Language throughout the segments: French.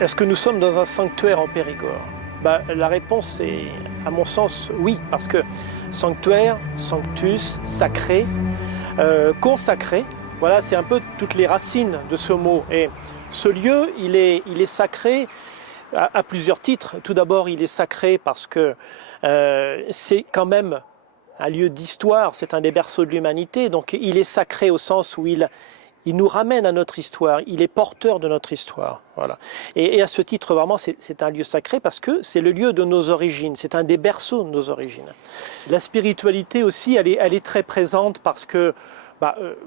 Est-ce que nous sommes dans un sanctuaire en Périgord? La réponse est, à mon sens, oui, parce que sanctuaire, sanctus, sacré, consacré, voilà, c'est un peu toutes les racines de ce mot. Et ce lieu, il est sacré à plusieurs titres. Tout d'abord, il est sacré parce que c'est quand même un lieu d'histoire, c'est un des berceaux de l'humanité, donc il est sacré au sens où il nous ramène à notre histoire, il est porteur de notre histoire. Voilà. Et à ce titre, vraiment, c'est un lieu sacré parce que c'est le lieu de nos origines, c'est un des berceaux de nos origines. La spiritualité aussi, elle est très présente parce que,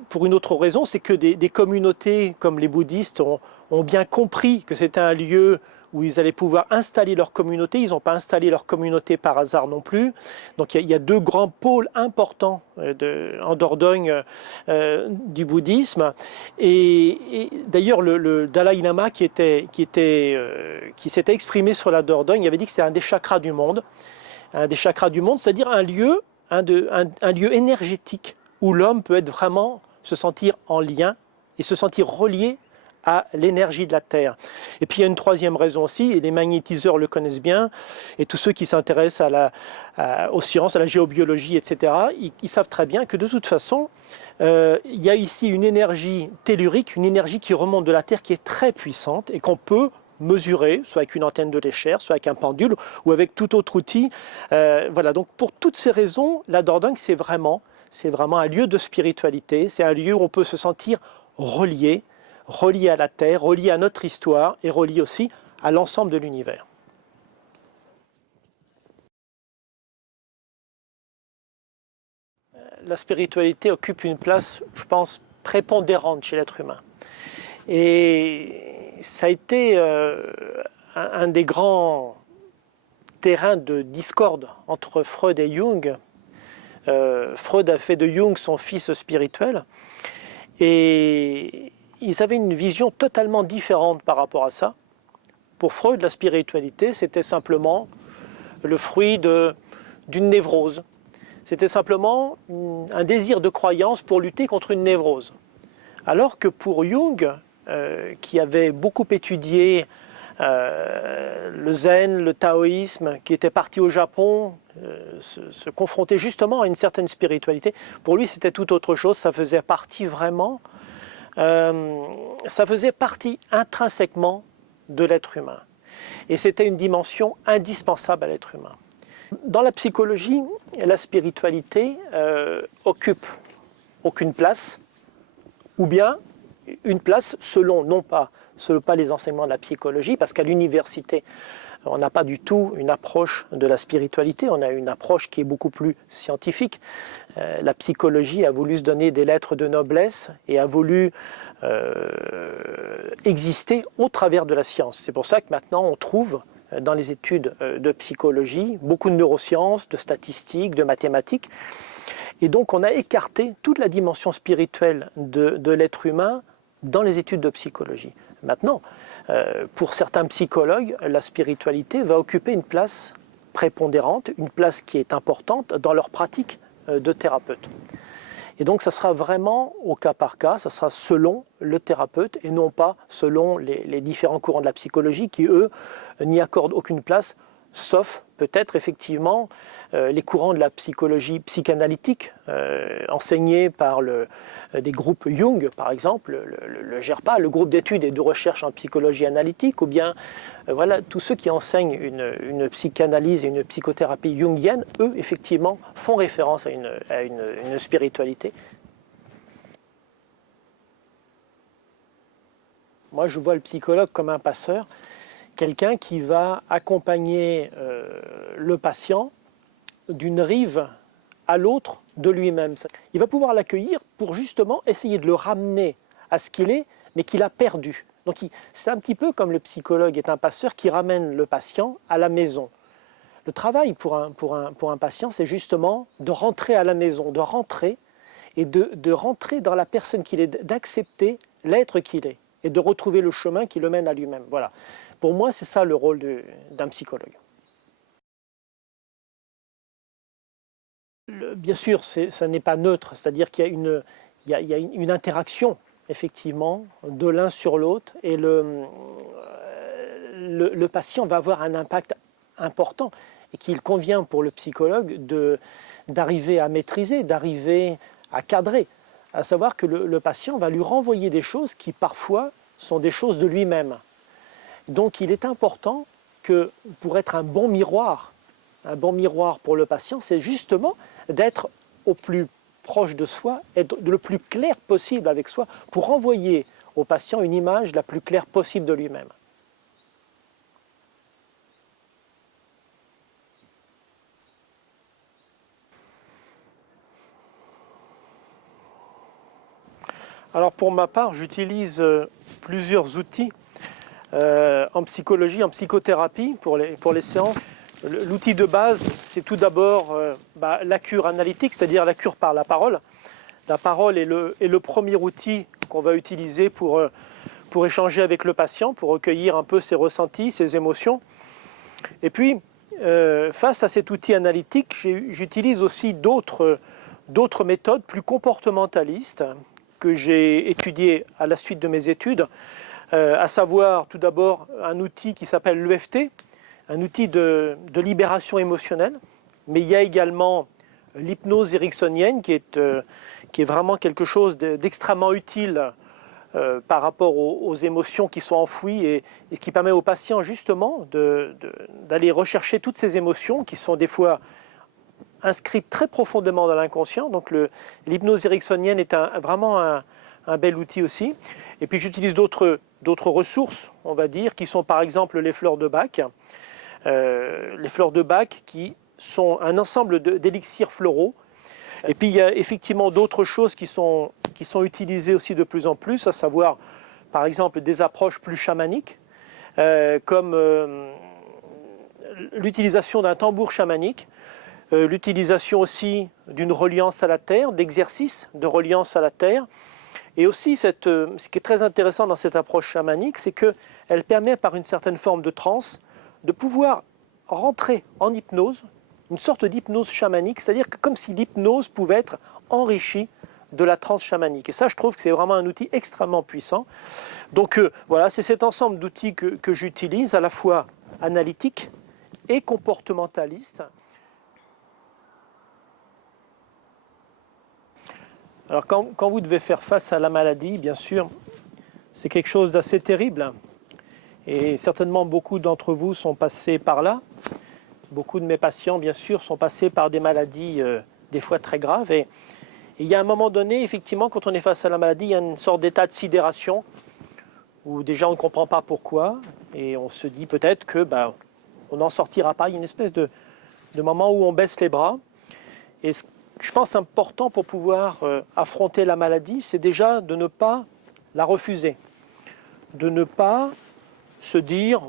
pour une autre raison, c'est que des communautés comme les bouddhistes ont bien compris que c'était un lieu où ils allaient pouvoir installer leur communauté. Ils n'ont pas installé leur communauté par hasard non plus. Donc il y a deux grands pôles importants en Dordogne du bouddhisme. Et d'ailleurs, le Dalai Lama qui s'était exprimé sur la Dordogne, il avait dit que c'était un des chakras du monde. Un des chakras du monde, c'est-à-dire un lieu énergétique où l'homme peut être vraiment se sentir en lien et se sentir relié à l'énergie de la Terre. Et puis il y a une troisième raison aussi, et les magnétiseurs le connaissent bien, et tous ceux qui s'intéressent aux sciences, à la géobiologie, etc., ils savent très bien que de toute façon, il y a ici une énergie tellurique, une énergie qui remonte de la Terre qui est très puissante et qu'on peut mesurer, soit avec une antenne de l'échelle, soit avec un pendule ou avec tout autre outil. Voilà, donc pour toutes ces raisons, la Dordogne, c'est vraiment un lieu de spiritualité, c'est un lieu où on peut se sentir relié à la Terre, relié à notre histoire et relié aussi à l'ensemble de l'univers. La spiritualité occupe une place, je pense, prépondérante chez l'être humain. Et ça a été un des grands terrains de discorde entre Freud et Jung. Freud a fait de Jung son fils spirituel. Et ils avaient une vision totalement différente par rapport à ça. Pour Freud, la spiritualité, c'était simplement le fruit d'une névrose. C'était simplement un désir de croyance pour lutter contre une névrose. Alors que pour Jung, qui avait beaucoup étudié le zen, le taoïsme, qui était parti au Japon, se confronter justement à une certaine spiritualité, pour lui c'était tout autre chose, ça faisait partie vraiment, ça faisait partie intrinsèquement de l'être humain. Et c'était une dimension indispensable à l'être humain. Dans la psychologie, la spiritualité occupe aucune place, ou bien une place non pas les enseignements de la psychologie, parce qu'à l'université, on n'a pas du tout une approche de la spiritualité, on a une approche qui est beaucoup plus scientifique. La psychologie a voulu se donner des lettres de noblesse et a voulu exister au travers de la science. C'est pour ça que maintenant on trouve dans les études de psychologie beaucoup de neurosciences, de statistiques, de mathématiques. Et donc on a écarté toute la dimension spirituelle de l'être humain dans les études de psychologie. Maintenant, pour certains psychologues, la spiritualité va occuper une place prépondérante, une place qui est importante dans leur pratique de thérapeute. Et donc ça sera vraiment au cas par cas, ça sera selon le thérapeute et non pas selon les différents courants de la psychologie qui, eux, n'y accordent aucune place, sauf peut-être effectivement les courants de la psychologie psychanalytique enseignés par des groupes Jung, par exemple, le GERPA, le groupe d'études et de recherche en psychologie analytique, ou bien voilà, tous ceux qui enseignent une psychanalyse et une psychothérapie jungienne, eux, effectivement, font référence à une spiritualité. Moi, je vois le psychologue comme un passeur, quelqu'un qui va accompagner le patient d'une rive à l'autre de lui-même. Il va pouvoir l'accueillir pour justement essayer de le ramener à ce qu'il est, mais qu'il a perdu. Donc c'est un petit peu comme le psychologue est un passeur qui ramène le patient à la maison. Le travail pour un patient, c'est justement de rentrer à la maison, de rentrer et de rentrer dans la personne qu'il est, d'accepter l'être qu'il est et de retrouver le chemin qui le mène à lui-même. Voilà. Pour moi, c'est ça le rôle d'un psychologue. Bien sûr, ça n'est pas neutre, c'est-à-dire qu'il y a une interaction, effectivement, de l'un sur l'autre. Et le patient va avoir un impact important et qu'il convient pour le psychologue d'arriver à maîtriser, d'arriver à cadrer. À savoir que le patient va lui renvoyer des choses qui parfois sont des choses de lui-même. Donc il est important que pour être un bon miroir pour le patient, c'est justement d'être au plus proche de soi, être le plus clair possible avec soi pour renvoyer au patient une image la plus claire possible de lui-même. Alors pour ma part, j'utilise plusieurs outils en psychologie, en psychothérapie pour les séances. L'outil de base, c'est tout d'abord la cure analytique, c'est-à-dire la cure par la parole. La parole est le premier outil qu'on va utiliser pour échanger avec le patient, pour recueillir un peu ses ressentis, ses émotions. Et puis, face à cet outil analytique, j'utilise aussi d'autres méthodes plus comportementalistes que j'ai étudiées à la suite de mes études, à savoir tout d'abord un outil qui s'appelle l'EFT, un outil de libération émotionnelle, mais il y a également l'hypnose ericksonienne qui est vraiment quelque chose d'extrêmement utile par rapport aux émotions qui sont enfouies et qui permet au patient justement d'aller rechercher toutes ces émotions qui sont des fois inscrites très profondément dans l'inconscient. Donc l'hypnose ericksonienne est vraiment un bel outil aussi. Et puis j'utilise d'autres ressources, on va dire, qui sont par exemple les fleurs de Bach. Les fleurs de Bach qui sont un ensemble d'élixirs floraux. Et puis il y a effectivement d'autres choses qui sont utilisées aussi de plus en plus, à savoir par exemple des approches plus chamaniques, comme l'utilisation d'un tambour chamanique, l'utilisation aussi d'une reliance à la terre, d'exercices de reliance à la terre. Et aussi, ce qui est très intéressant dans cette approche chamanique, c'est qu'elle permet par une certaine forme de transe de pouvoir rentrer en hypnose, une sorte d'hypnose chamanique, c'est-à-dire que comme si l'hypnose pouvait être enrichie de la transe chamanique. Et ça, je trouve que c'est vraiment un outil extrêmement puissant. Donc voilà, c'est cet ensemble d'outils que j'utilise, à la fois analytique et comportementaliste. Alors quand vous devez faire face à la maladie, bien sûr, c'est quelque chose d'assez terrible. Et certainement beaucoup d'entre vous sont passés par là. Beaucoup de mes patients, bien sûr, sont passés par des maladies des fois très graves. Et il y a un moment donné, effectivement, quand on est face à la maladie, il y a une sorte d'état de sidération où déjà on ne comprend pas pourquoi. Et on se dit peut-être que on n'en sortira pas. Il y a une espèce de moment où on baisse les bras. Et je pense important pour pouvoir affronter la maladie, c'est déjà de ne pas la refuser. De ne pas se dire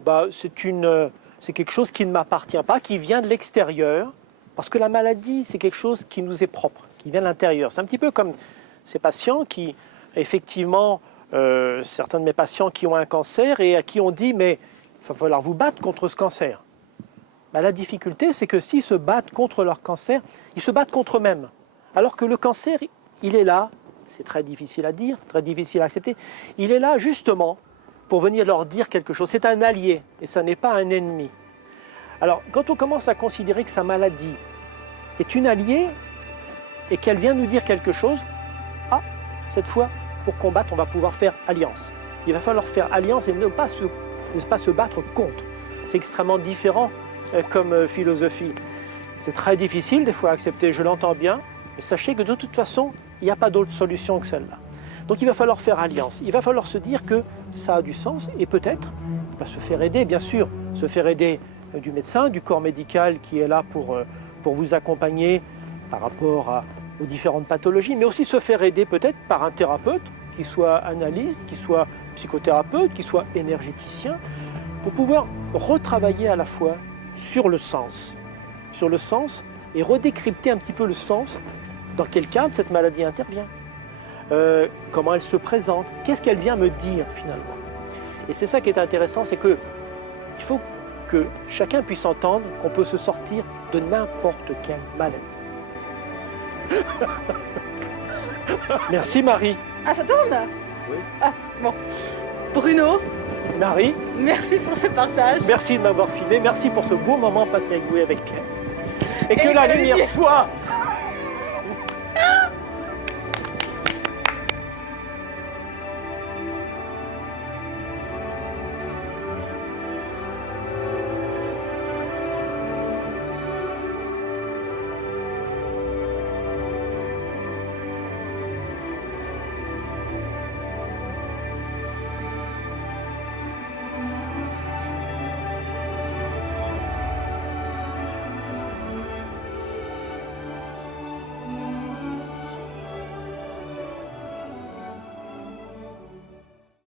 c'est quelque chose qui ne m'appartient pas, qui vient de l'extérieur, parce que la maladie, c'est quelque chose qui nous est propre, qui vient de l'intérieur. C'est un petit peu comme ces patients qui, effectivement, certains de mes patients qui ont un cancer et à qui on dit « mais il va falloir vous battre contre ce cancer ». La difficulté, c'est que s'ils se battent contre leur cancer, ils se battent contre eux-mêmes. Alors que le cancer, il est là, c'est très difficile à dire, très difficile à accepter, il est là justement pour venir leur dire quelque chose. C'est un allié et ça n'est pas un ennemi. Alors, quand on commence à considérer que sa maladie est une alliée et qu'elle vient nous dire quelque chose, cette fois, pour combattre, on va pouvoir faire alliance. Il va falloir faire alliance et ne pas se battre contre. C'est extrêmement différent comme philosophie. C'est très difficile des fois à accepter, je l'entends bien, mais sachez que de toute façon, il n'y a pas d'autre solution que celle-là. Donc il va falloir faire alliance, il va falloir se dire que ça a du sens et peut-être se faire aider, bien sûr, se faire aider du médecin, du corps médical qui est là pour vous accompagner par rapport aux différentes pathologies, mais aussi se faire aider peut-être par un thérapeute qui soit analyste, qui soit psychothérapeute, qui soit énergéticien, pour pouvoir retravailler à la fois sur le sens et redécrypter un petit peu le sens, dans quel cadre cette maladie intervient, comment elle se présente, qu'est-ce qu'elle vient me dire finalement. Et c'est ça qui est intéressant, c'est qu'il faut que chacun puisse entendre qu'on peut se sortir de n'importe quelle maladie. Merci Marie. Ah, ça tourne? Oui. Ah, bon. Bruno, Marie, Merci pour ce partage. merci de m'avoir filmé, merci pour ce beau moment passé avec vous et avec Pierre. Et que Et la que la lumière lumière soit